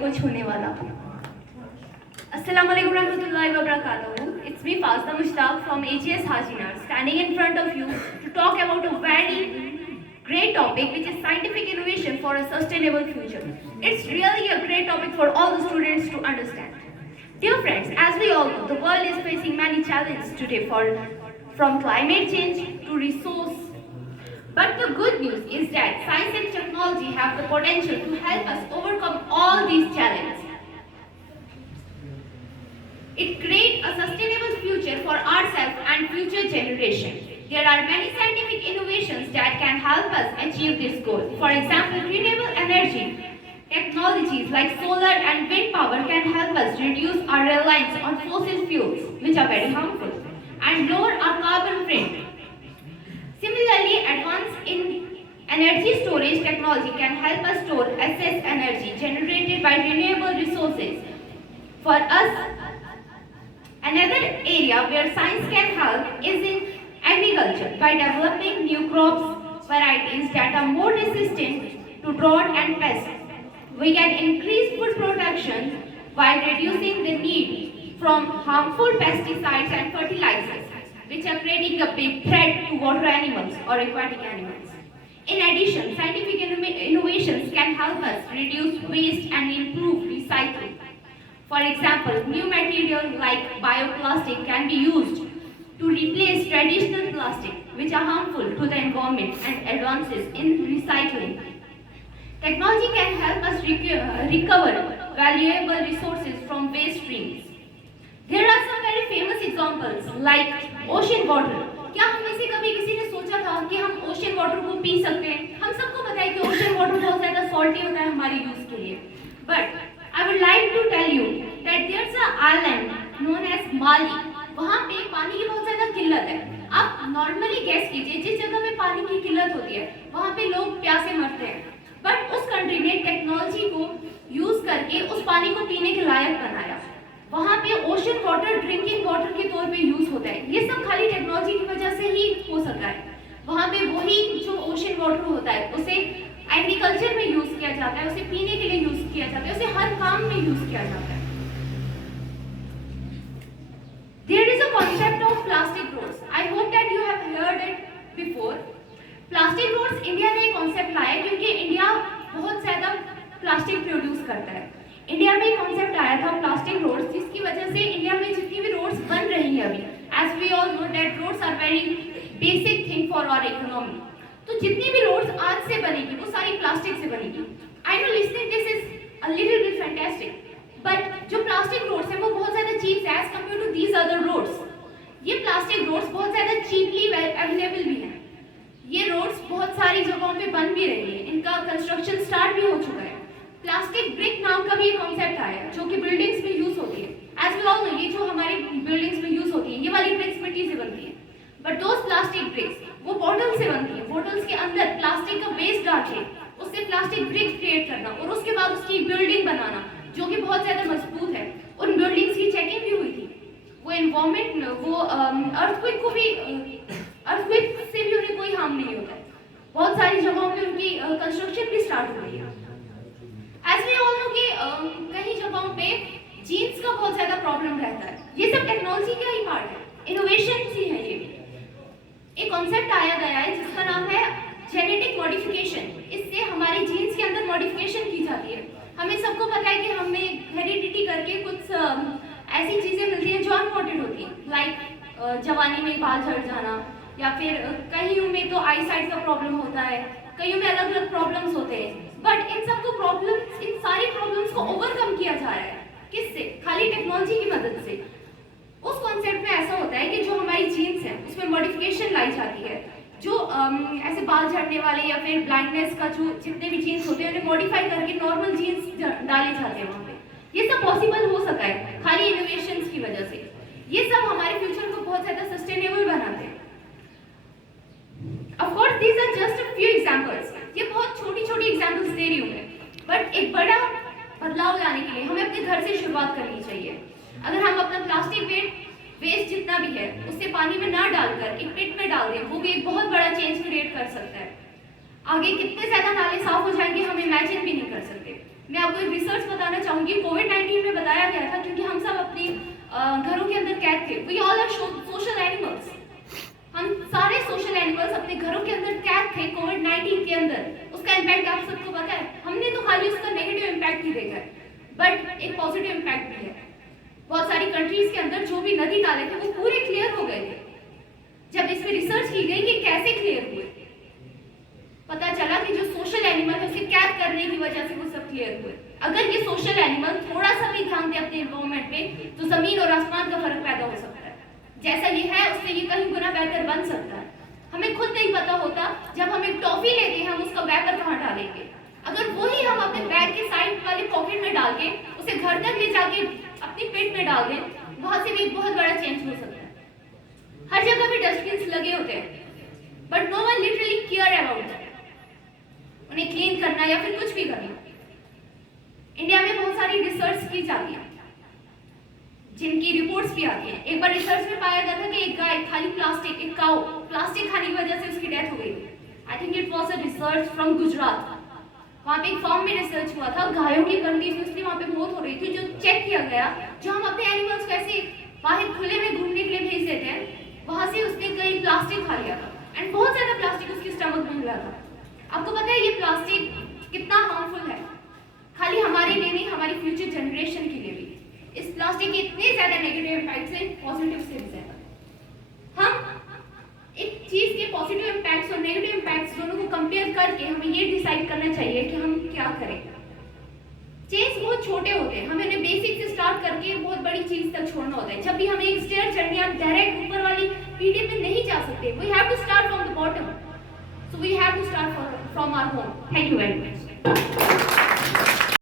को छूने वाला। Assalamu alaikum warahmatullahi wabarakatuh. It's me Fazda Mushtaq from AGS Hajinar standing in front of you to talk about a very great topic which is scientific innovation for a sustainable future. It's really a great topic for all the students to understand. Dear friends, as we all know, the world is facing many challenges today from climate change to resource. But the good news is that science and technology have the potential to help us overcome all these challenges. It creates a sustainable future for ourselves and future generations. There are many scientific innovations that can help us achieve this goal. For example, renewable energy technologies like solar and wind power can help us reduce our reliance on fossil fuels, which are very harmful, and lower our carbon footprint. Similarly, advance in energy storage technology can help us store excess energy generated by renewable resources. For us, another area where science can help is in agriculture by developing new crops varieties that are more resistant to drought and pests. We can increase food production while reducing the need from harmful pesticides and fertilizers, which are creating a big threat to water animals or aquatic animals. In addition, scientific innovations can help us reduce waste and improve recycling. For example, new materials like bioplastic can be used to replace traditional plastic, which are harmful to the environment, and advances in recycling. Technology can help us recover valuable resources from waste streams. There are some very famous examples like ocean water. क्या हम में से कभी किसी ने सोचा था कि हम ओशन वाटर को पी सकते हैं? हम सबको पता है कि ओशन वाटर बहुत ज़्यादा सॉल्टी होता है हमारे यूज के लिए. But I would like to tell you that there's an island known as Mali. वहाँ पे पानी की बहुत ज़्यादा किल्लत है. आप नॉर्मली गैस कीजिए जिस जगह में पानी की किल्लत होती है वहाँ पे लोग प्यासे मरते हैं. बट उस कंट्री ने टेक्नोलॉजी को यूज करके उस पानी को पीने के लायक बनाया. वहाँ पे ओशन वाटर ड्रिंकिंग वाटर के तौर पे यूज होता है. ये सब खाली टेक्नोलॉजी की वजह से ही हो सका है. वहाँ पे वही जो ओशन वाटर होता है उसे एग्रीकल्चर में यूज किया जाता है, उसे पीने के लिए यूज किया जाता है, उसे हर काम में यूज किया जाता है. There is a concept of plastic roads. I hope that you have heard it before. Plastic roads India ने कॉन्सेप्ट लाया क्योंकि इंडिया बहुत ज़्यादा प्लास्टिक प्रोड्यूस करता है. इंडिया में एक कॉन्सेप्ट आया था प्लास्टिक रोड्स, जिसकी वजह से इंडिया में जितनी भी रोड्स बन रही हैं अभी, as we all know that roads are very basic thing for our economy. तो जितनी भी रोड्स आज से बनेगी वो सारी प्लास्टिक से बनेगी. I know listening this is a little bit fantastic, but जो प्लास्टिक रोड्स हैं वो बहुत ज़्यादा चीप है as compare to these other roads. ये प्लास्टिक रोड्स बहुत ज़्यादा चीपली अवेलेबल भी हैं. ये रोड्स बहुत सारी जगहों पे बन भी रही है, इनका कंस्ट्रक्शन स्टार्ट भी हो चुका है. प्लास्टिक ब्रिक नाम का भी एक कॉन्सेप्ट आया जो कि बिल्डिंग्स में यूज होती है. एज वी ऑल नो ये जो हमारे बिल्डिंग्स में यूज होती है ये वाली ब्रिक्स मिट्टी से बनती है. बट दोस प्लास्टिक ब्रिक्स वो बॉटल से बनती है. बॉटल्स के अंदर प्लास्टिक का वेस्ट डाल के उससे प्लास्टिक ब्रिक्स क्रिएट करना और उसके बाद उसकी बिल्डिंग बनाना जो कि बहुत ज़्यादा मजबूत है. उन बिल्डिंग्स की चेकिंग भी हुई थी. वो एनवायरमेंट वो अर्थक्वेक को भी अर्थक्वेक से भी उन्हें कोई हार्म नहीं होता है. बहुत सारी जगहों पे उनकी कंस्ट्रक्शन भी स्टार्ट हो रही है. एज वी ऑल नो कि कई जगहों पे जीन्स का बहुत ज़्यादा प्रॉब्लम रहता है. ये सब टेक्नोलॉजी का ही पार्ट है, इनोवेशन ही है. ये एक कॉन्सेप्ट आया गया है जिसका नाम है जेनेटिक मॉडिफिकेशन. इससे हमारे जीन्स के अंदर मॉडिफिकेशन की जाती है. हमें सबको पता है कि हमें हेरिडिटी करके कुछ ऐसी चीज़ें मिलती हैं जो अनवांटेड होती हैं, लाइक जवानी में बाल झड़ जाना, या फिर कईयों में तो आई साइट का प्रॉब्लम होता है, कईयों में अलग अलग प्रॉब्लम्स होते हैं. बट इन सबको प्रॉब्लम्स, इन सारी प्रॉब्लम्स को ओवरकम किया जा रहा है. किससे? खाली टेक्नोलॉजी की मदद से. उस कॉन्सेप्ट में ऐसा होता है कि जो हमारी जीन्स है उसमें मॉडिफिकेशन लाई जाती है. जो ऐसे बाल झड़ने वाले या फिर ब्लाइंडनेस का जो जितने भी जीन्स होते हैं उन्हें मॉडिफाई करके नॉर्मल जीन्स डाले जाते हैं वहाँ पे. ये सब पॉसिबल हो सका है खाली इनोवेशंस की वजह से. ये सब हमारे फ्यूचर को बहुत ज़्यादा सस्टेनेबल बनाते हैं. Of course, these are just a few examples. ये बहुत छोटी-छोटी एग्जाम्पल्स दे रही हूँ मैं, बट एक बड़ा बदलाव लाने के लिए हमें अपने घर से शुरुआत करनी चाहिए. अगर हम अपना प्लास्टिक वेस्ट जितना भी है उसे पानी में ना डालकर एक पिट में डाल दें, वो भी एक बहुत बड़ा चेंज क्रिएट कर सकता है. आगे कितने ज़्यादा नाले साफ हो जाएंगे हम इमेजिन भी नहीं कर सकते. मैं आपको एक रिसर्च बताना चाहूंगी। कोविड-19 में बताया गया था, क्योंकि हम सब अपनी घरों के अंदर कैद थे। We all are social animals, हम सारे सोशल एनिमल्स अपने घरों के अंदर कैद थे कोविड-19 के अंदर। उसका इम्पैक्ट आप सबको पता है। हमने तो खाली उसका नेगेटिव इम्पैक्ट ही देखा है, बट एक पॉजिटिव इम्पैक्ट भी है। बहुत सारी कंट्रीज के अंदर जो भी नदी नाले थे वो पूरे क्लियर हो गए थे। जब इस पे रिसर्च की गई कि कैसे क्लियर हुए, पता चला कि जो सोशल एनिमल है उसे कैद करने की वजह से वो सब क्लियर हुए। अगर ये सोशल एनिमल थोड़ा सा भी ध्यान दे अपने एनवायरमेंट पे, तो जमीन और आसमान का फर्क पैदा हो सकता है। जैसा ये है उससे ये कहीं गुना बेहतर बन सकता है। हमें खुद नहीं पता होता, जब हम एक टॉफी लेते हैं हम उसका रैपर कहाँ डालेंगे। अगर वही हम अपने बैग के साइड वाले पॉकेट में डाल के उसे घर तक ले जाके अपनी पेट में डाल दें, वहां से भी एक बहुत बड़ा चेंज हो सकता है। हर जगह पे डस्टबिन लगे होते हैं, but no one literally care about that, उन्हें क्लीन करना या फिर कुछ भी करना। इंडिया में बहुत सारी रिसर्च की जाती है, जिनकी रिपोर्ट्स भी आती हैं। एक बार रिसर्च में पाया गया था कि एक गाय खाली प्लास्टिक, एक काऊ प्लास्टिक खाने की वजह से उसकी डेथ हो गई थी। I think it was a research from Gujarat. वहाँ पे एक फॉर्म में रिसर्च हुआ था, गायों की कंटिन्यूसली वहाँ पे मौत हो रही थी। जो चेक किया गया, जो हम अपने एनिमल्स को ऐसे बाहर खुले में घूमने के लिए भेज देते हैं, वहाँ से उसने कहीं प्लास्टिक खा लिया था, एंड बहुत ज्यादा प्लास्टिक उसके स्टमक में मिला था। आपको पता है ये प्लास्टिक कितना हार्मफुल है, खाली हमारे लिए नहीं, हमारी फ्यूचर जनरेशन के लिए भी। इस प्लास्टिक के इतने ज्यादा नेगेटिव इम्पैक्ट्स हैं, पॉजिटिव से भी ज्यादा। हम एक चीज के पॉजिटिव इम्पैक्ट्स और नेगेटिव इम्पैक्ट्स दोनों को कंपेयर करके हमें ये डिसाइड करना चाहिए कि हम क्या करें। चेंज बहुत छोटे होते हैं, हमें बेसिक से स्टार्ट करके बहुत बड़ी चीज तक छोड़ना होता है। जब भी हमें एक स्टेयर चढ़नी है, हम डायरेक्ट ऊपर वाली पीढ़ी पे नहीं जा सकते। We have to start from the bottom, so we have to start from our home. Thank you very much.